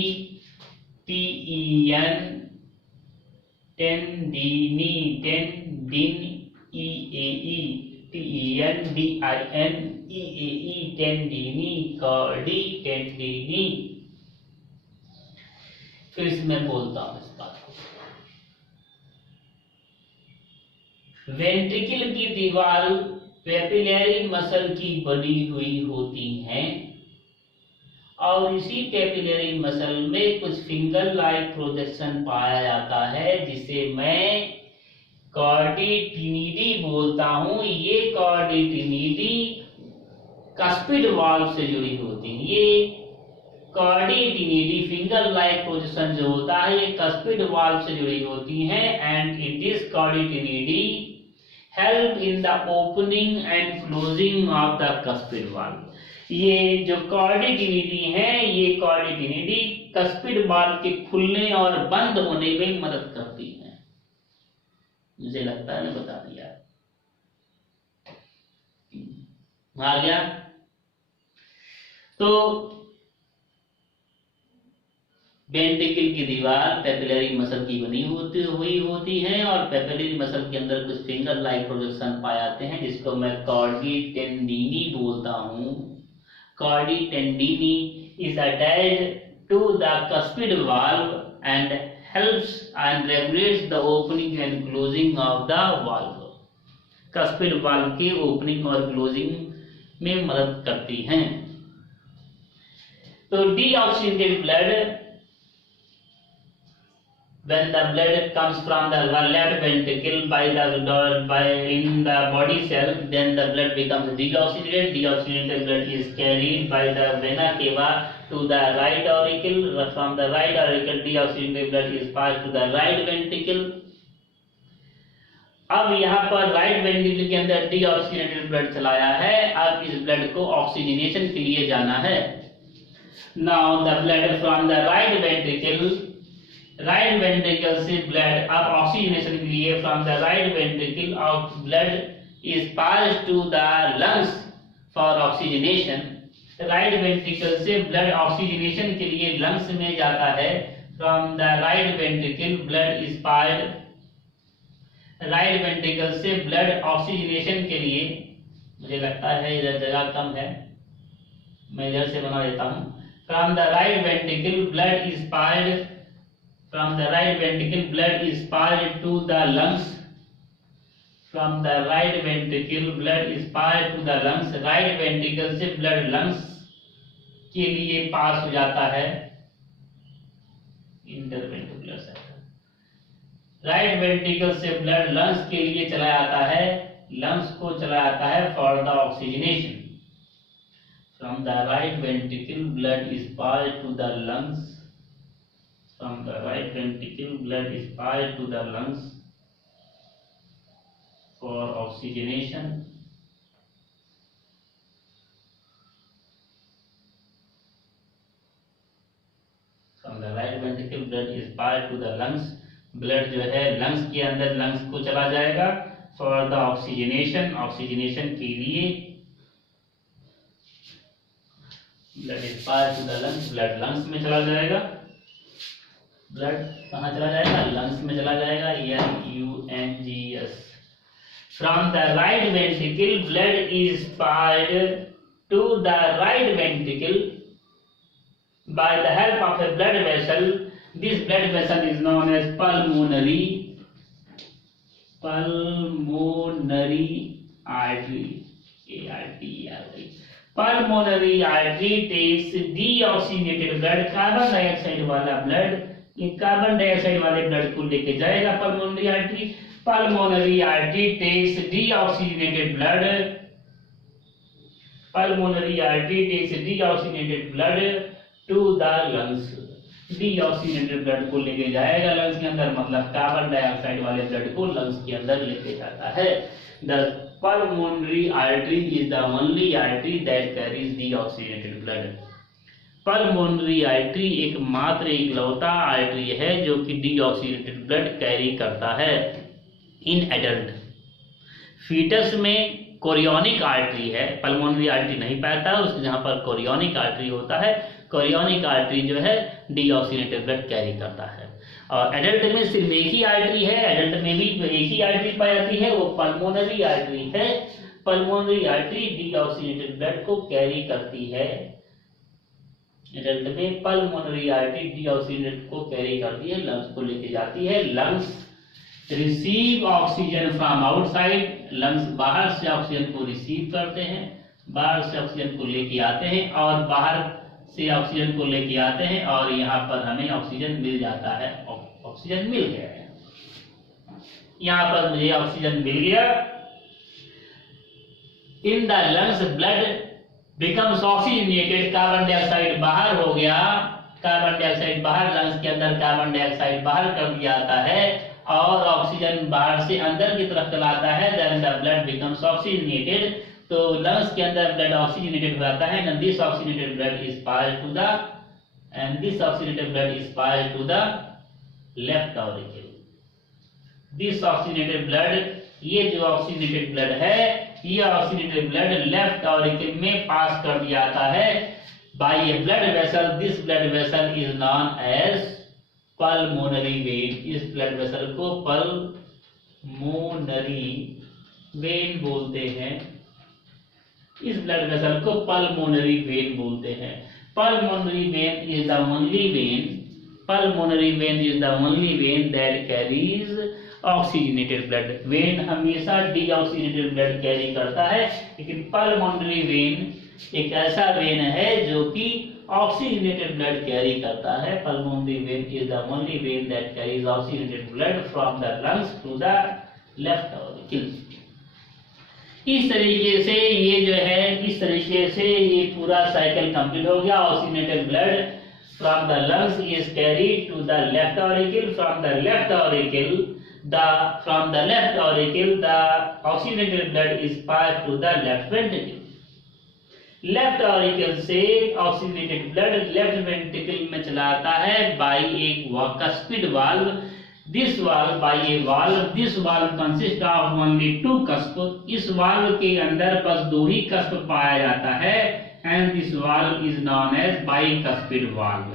टेंडिनी TENDINEAE टेंडिनी कॉर्डी टेंडिनी। फिर से मैं बोलता हूं इस बात को। वेंट्रिकल की दीवार पेपिलरी मसल की बनी हुई होती हैं और इसी पेपिलरी मसल में कुछ फिंगर लाइक प्रोजेक्शन पाया जाता है, जिसे मैं कॉर्डी बोलता हूं। ये कॉर्डी कस्पिड वाल्व से जुड़ी होती है। ये कॉर्डी फिंगर लाइक प्रोजेक्शन जो होता है ये कस्पिड वाल्व से जुड़ी होती हैं and it is chordae help in the opening and closing of the cuspid valve. ये जो कॉर्डी है ये कॉर्डी कस्पिड वाल्व के खुलने और बंद होने में मदद करती है। मुझे लगता है मैं बता दिया आ गया। तो वेंट्रिकल की दीवार पेपिलरी मसल की बनी हुई होती है और पेपिलरी मसल के अंदर कुछ फिंगर लाइक प्रोजेक्शन पाए जाते हैं, जिसको मैं कॉर्डी टेंडिनी बोलता हूँ। Chordae tendineae is attached to the cuspid valve and helps and regulates the opening and closing of the valve। Cuspid valve के ओपनिंग और क्लोजिंग में मदद करती हैं। तो deoxygenated blood, when the blood comes from the left ventricle in the body cell, then the blood becomes deoxygenated. Deoxygenated blood is carried by the vena cava to the right auricle. From the right auricle, deoxygenated blood is passed to the right ventricle. अब यहाँ पर right ventricle के अंदर deoxygenated blood चलाया है। अब इस blood को ऑक्सीजनेशन के लिए जाना है। Now the blood from the right ventricle से ब्लड अब ऑक्सीजनेशन के लिए from the right ventricle of blood is passed to the lungs for oxygenation. Right ventricle से ब्लड ऑक्सीजनेशन के लिए लंग्स में जाता है। From the right ventricle blood is passed, right ventricle से ब्लड ऑक्सीजनेशन के लिए, मुझे लगता है इधर जगह कम है, मैं इधर से बना देता हूँ। From the right ventricle blood is passed, from the right ventricle blood is passed to the lungs। from the right ventricle blood is passed to the lungs। right ventricle से blood lungs के लिए पास हो जाता है। Interventricular section. right ventricle से blood lungs के लिए चला जाता है, lungs को चला जाता है for the oxygenation। from the right ventricle blood is passed to the lungs। from the right ventricle blood is passed to the lungs for oxygenation। from the right ventricle blood is passed to the lungs, blood जो है lungs के अंदर lungs को चला जाएगा for the oxygenation, oxygenation के लिए blood is passed to the lungs, blood lungs में चला जाएगा। ब्लड कहाँ चला जाएगा? लंग्स में चला जाएगा। LUNGS। From the right ventricle blood is passed to the right ventricle by the help of a blood vessel. This blood vessel is known as pulmonary artery. Pulmonary artery takes deoxygenated blood, carbon dioxide वाला blood, ये carbon dioxide वाले blood को लेके जाएगा pulmonary artery. Pulmonary artery takes deoxygenated blood, pulmonary artery takes deoxygenated blood to the lungs. Deoxygenated blood को लेके जाएगा lungs के अंदर, मतलब कार्बन डाइऑक्साइड वाले ब्लड को लंग्स के अंदर लेके जाता है। The pulmonary artery is the only artery that carries deoxygenated blood. Pulmonary artery एकमात्र इकलौता आर्टरी है जो कि डीऑक्सीजनेटेड ब्लड कैरी करता है इन एडल्ट। फीटस में कोरियोनिक आर्टरी है, पल्मोनरी आर्टरी नहीं पाता है उसके, जहां पर कोरियोनिक आर्टरी होता है, कोरियोनिक आर्टरी जो है डीऑक्सीजनेटेड ब्लड कैरी करता है। और एडल्ट में सिर्फ एक ही आर्टरी है, एडल्ट में भी एक ही आर्टरी पाई जाती है, वो पल्मोनरी आर्टरी है। पल्मोनरी आर्टरी डीऑक्सीजनेटेड ब्लड को कैरी करती है। एडल्ट में पल्मोनरी आर्टरी डीऑक्सीजनेट को कैरी करती है, लंग्स को लेके जाती है। Lungs receive oxygen from outside, lungs बाहर से ऑक्सीजन को रिसीव करते हैं, बाहर से ऑक्सीजन को लेके आते हैं और बाहर से ऑक्सीजन को लेके आते हैं और यहाँ पर हमें ऑक्सीजन मिल जाता है। ऑक्सीजन मिल गया है, यहाँ पर मुझे ऑक्सीजन मिल गया। In the lungs blood becomes oxygenated, carbon dioxide बाहर हो गया, कार्बन डाइऑक्साइड बाहर, लंग्स के अंदर कार्बन डाइऑक्साइड बाहर कर दिया जाता है और ऑक्सीजन बाहर से अंदर की तरफ चलाता है। Then the blood becomes oxygenated, तो लंग्स के अंदर ब्लड ऑक्सीजनेटेड हो जाता है। And this oxygenated blood is passed to the, and this oxygenated blood is passed to the left auricle. This oxygenated blood, ये जो ऑक्सीजनेटेड ब्लड है, ये ऑक्सीजनेटेड ब्लड लेफ्ट ऑरिकल में पास कर दिया जाता है by a blood vessel. This blood vessel is known as pulmonary vein. इस ब्लड वेसल को पल्मोनरी वेन बोलते हैं, इस ब्लड वेसल को पल्मोनरी वेन बोलते हैं। Pulmonary vein is the only vein, pulmonary vein is the only vein that carries oxygenated blood. Vein हमेशा deoxygenated blood carry करता है, लेकिन पल्मोनरी वेन एक ऐसा वेन है जो कि ऑक्सीजनेटेड ब्लड कैरी करता है। Pulmonary vein is the only vein that carries oxygenated blood from the lungs to the left auricle. इस तरीके से ये जो है, इस तरीके से ये पूरा साइकिल कंप्लीट हो गया। Oxygenated blood from the lungs is carried to the left auricle, from the left auricle from the left auricle the oxygenated blood is passed to the left ventricle. Left auricle से oxygenated blood left ventricle में चलाता है बाय एक cuspid valve. This valve by a valve, this valve consist of only 2 cusp. इस valve के अंदर बस 2 ही कस्प पाया जाता है and this valve is known as bicuspid valve.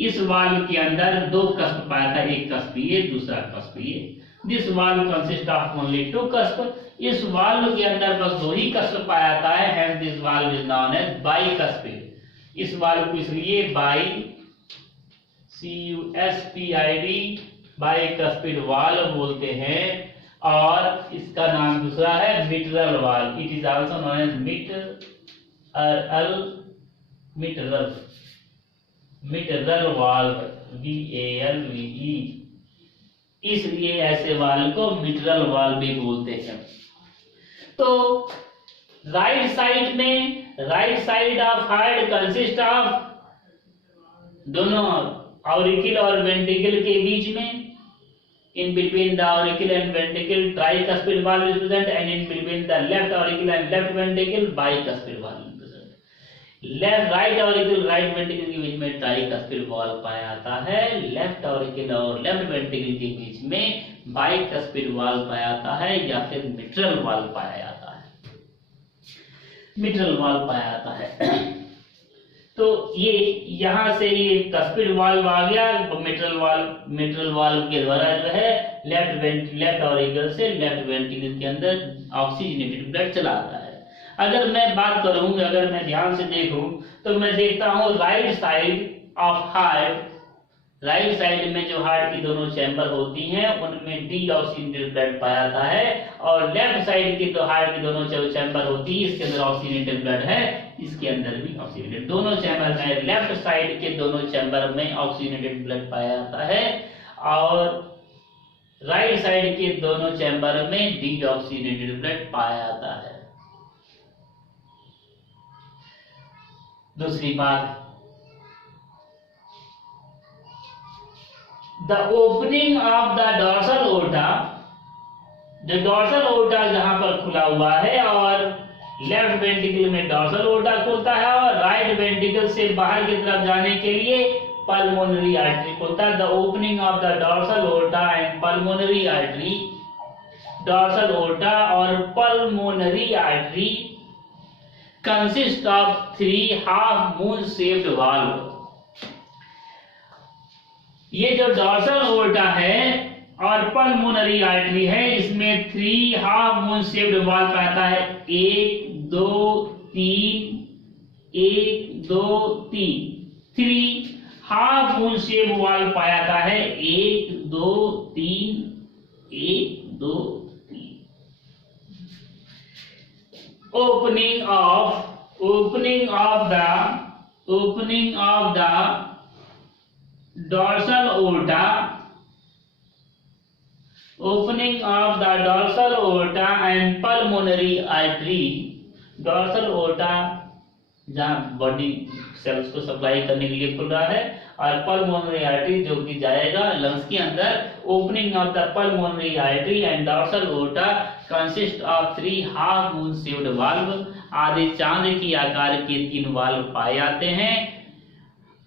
इस वाल्व के अंदर 2 कस्प पाया था, एक कस्प ये, दूसरा कस्प ये। This valve consist of only 2 cusp. इस वाल्व के अंदर बस 2 ही कस्प पाया जाता है, hence this valve is known as bicuspid. इस वाल्व को इसलिए बाइकस्पिड वाल्व बोलते हैं। और इसका नाम दूसरा है mitral valve. It is also known as mitral valve, VALVE। इसलिए ऐसे वाल्व को मिटरल वाल्व भी बोलते हैं। तो राइट साइड में, right side of heart consist of, दोनों ऑरिकल और वेंट्रिकल के बीच में, in between the auricle and ventricle tricuspid valve is present, and in between the left auricle and left ventricle bicuspid valve is present। Left right auricle right ventricle के बीच में tricuspid valve पाया जाता है, left auricle और left ventricle के बीच में बाइकस्पिड वाल्व पाया जाता है, या फिर मिटरल वाल्व पाया जाता है, मिटरल वाल्व पाया जाता है। तो ये यहाँ से ये कस्पिड वाल्व आ गया, मिटरल वाल्व के द्वारा जो है लेफ्ट ऑरिकल से लेफ्ट वेंट्रिकल के अंदर ऑक्सीजनेटेड ब्लड चला आता है। अगर मैं बात करूं, अगर मैं ध्यान से देखूं तो मैं देखता हूं right side of heart, right side में जो हार्ट की दोनों चैम्बर होती हैं उनमें डीऑक्सीजनेटेड ब्लड पाया जाता है, और लेफ्ट साइड की तो हार्ट की दोनों चैम्बर होती है इसके अंदर ऑक्सीजनेटेड ब्लड है, इसके अंदर भी ऑक्सीजनेटेड, दोनों चैम्बर में, लेफ्ट साइड के दोनों चैम्बर में ऑक्सीजनेटेड ब्लड पाया जाता है और राइट साइड के दोनों चैम्बर में डीऑक्सीजनेटेड ब्लड पाया जाता है। दूसरी बात, the opening of the dorsal aorta, जो डॉर्सल ओर्टा जहां पर खुला हुआ है और लेफ्ट वेंट्रिकल में डॉर्सल ओर्टा खुलता है और राइट वेंट्रिकल से बाहर की तरफ जाने के लिए पल्मोनरी आर्टरी खुलता है। The opening of the dorsal aorta and pulmonary artery, dorsal aorta और pulmonary artery consist of 3 half moon shaped valve. ये जो डॉर्सल ओर्टा है और पल्मोनरी आर्टरी है, इसमें 3 हाफ मून शेप्ड वाल्व आता है। 1 2 3, 1 2 3, 3 हाफ मून शेप वाल्व पाया जाता है। 1 2 3, 1 2 3। Opening of the dorsal aorta, opening of the dorsal aorta and pulmonary artery। dorsal aorta जहां बॉडी सेल्स को सप्लाई करने के लिए खुल रहा है और पल्मोनरी आर्टरी जो कि जाएगा लंग्स के अंदर। Opening of the pulmonary artery and dorsal aorta consist of 3 half moon shaped valve. आधे चांद के आकार के 3 वाल्व पाए जाते हैं।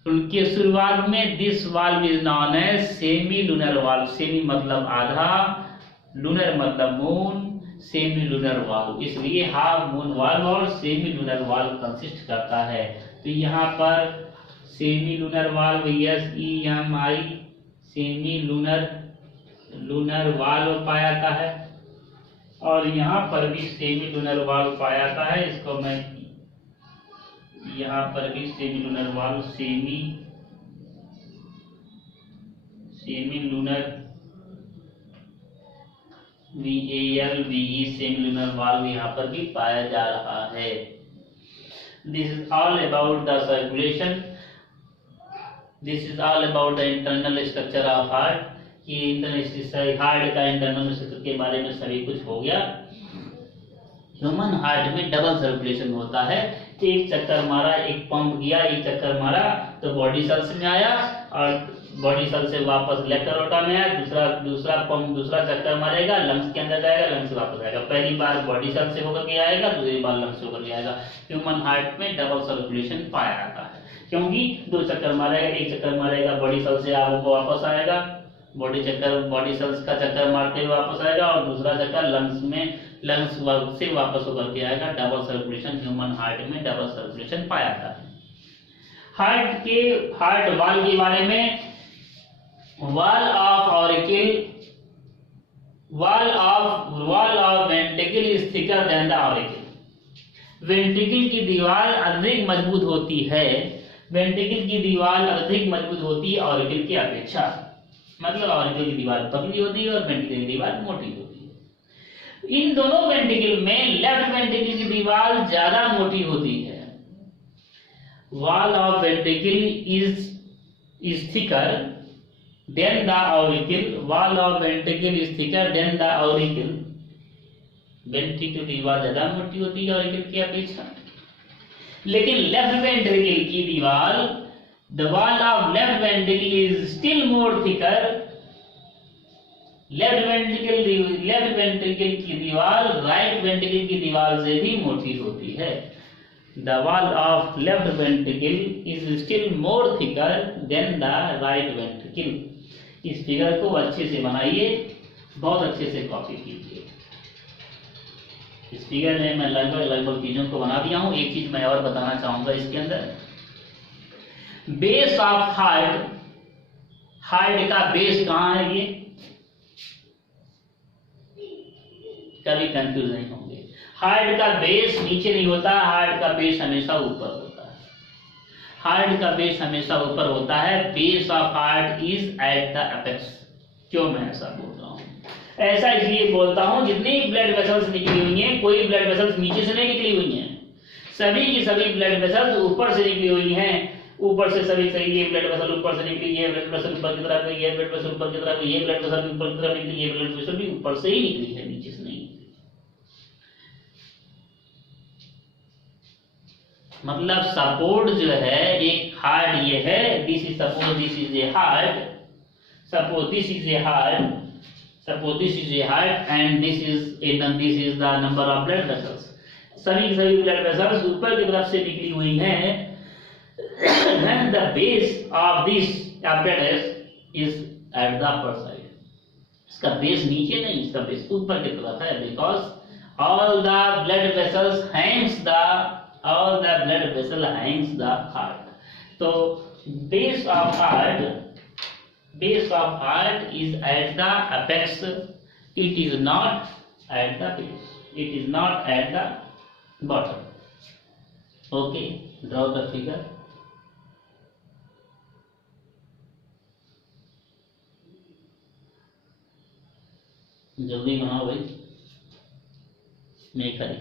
उनके शुरुआत में this valve is known as semi lunar valve. Semi मतलब आधा, लूनर मतलब मून, सेमी लूनर वाल्व, इसलिए हाफ मून वाल्व और सेमी लूनर वाल्व कंसिस्ट करता है। तो यहाँ पर semi lunar valve SEMI semi lunar valve पाया जाता है और यहाँ पर भी सेमी लूनर वाल्व पाया जाता है। इसको मैं यहाँ पर भी semi lunar valve, semi lunar VALVE semi lunar valve यहाँ पर भी पाया जा रहा है। This is all about the circulation, this is all about the internal structure of heart. ये हार्ट का इंटरनल स्ट्रक्चर के बारे में सभी कुछ हो गया। ह्यूमन हार्ट में डबल सर्कुलेशन होता है। एक चक्कर मारा, एक पंप किया, एक चक्कर मारा तो बॉडी सेल्स में आया और बॉडी सेल से वापस लेफ्ट एरोटा में आया। दूसरा पंप दूसरा चक्कर मारेगा, लंग्स के अंदर जाएगा, लंग्स से वापस आएगा। पहली बार बॉडी सेल से होकर के आएगा, दूसरी बार लंग्स से होकर के आएगा। ह्यूमन हार्ट में डबल सर्कुलेशन पाया जाता है क्योंकि 2 चक्कर मारेगा, एक चक्कर मारेगा बॉडी सेल से आपको वापस आएगा, बॉडी सेल्स का चक्कर मारते हुए वापस आएगा और दूसरा चक्कर लंग्स से वापस होकर के आएगा। डबल सर्कुलेशन ह्यूमन हार्ट में डबल सर्कुलेशन पाया जाता है। हार्ट वाल्व के बारे में, wall of ventricle is thicker than the auricle. Ventricle की दीवार अधिक मजबूत होती है, वेंट्रिकल की दीवार अधिक मजबूत होती है ऑरिकल की अपेक्षा। मतलब ऑरिकल की दीवार पतली होती है और वेंट्रिकल की दीवार मोटी होती है। इन दोनों वेंट्रिकल में लेफ्ट वेंट्रिकल की दीवार ज्यादा मोटी होती है। Wall of ventricle is thicker than the auricle, wall of ventricle is thicker than the auricle. Ventricle की दीवार ज्यादा मोटी होती है ऑरिकल की अपेक्षा। लेकिन लेफ्ट वेंट्रिकल की दीवार, the wall of left ventricle is still more thicker। Left ventricle की दीवार राइट वेंट्रिकल की दीवार से भी मोटी होती है। The wall of left ventricle is still more thicker than the right ventricle। इस फिगर को अच्छे से बनाइए, बहुत अच्छे से कॉपी कीजिए। इस फिगर में मैं लगभग चीजों को बना दिया हूं। एक चीज मैं और बताना चाहूंगा इसके अंदर, बेस ऑफ हार्ट, हार्ट का बेस कहां है, ये कभी कंफ्यूज नहीं होंगे। हार्ट का बेस नीचे नहीं होता, हार्ट का बेस हमेशा ऊपर होता है। हार्ट का बेस हमेशा ऊपर होता है। Base of heart is at the apex. क्यों मैं ऐसा बोल रहा हूं? ऐसा इसलिए बोलता हूं, जितनी ब्लड वेसल्स निकली हुई हैं, कोई ब्लड वेसल्स नीचे से नहीं निकली हुई हैं। सभी की सभी ब्लड वेसल्स ऊपर से निकली हुई हैं। ऊपर से सभी ये ब्लड वेसल ऊपर से निकली, ये ब्लड वेसल ऊपर की तरफ गई, ये ब्लड वेसल ऊपर की तरफ गई, ये ब्लड वेसल ऊपर की तरफ निकली, ये ब्लड वेसल भी ऊपर से ही निकली है, नीचे से नहीं। मतलब सपोर्ट जो है, एक हार्ट ये है, this is suppose this is a heart, suppose this is a heart, Suppose this is a heart and this is the number of blood vessels. सभी की सभी ब्लड वेसल्स ऊपर की तरफ से निकली हुई हैं. When the base of this apparatus is at the upper side. इसका बेस नीचे नहीं, इसका बेस ऊपर की तरफ है, because all the blood vessels hangs the heart. So base of heart is at the apex. It is not at the base. It is not at the bottom. Okay, draw the figure. जल्दी बनाओ भाई, मैं करी.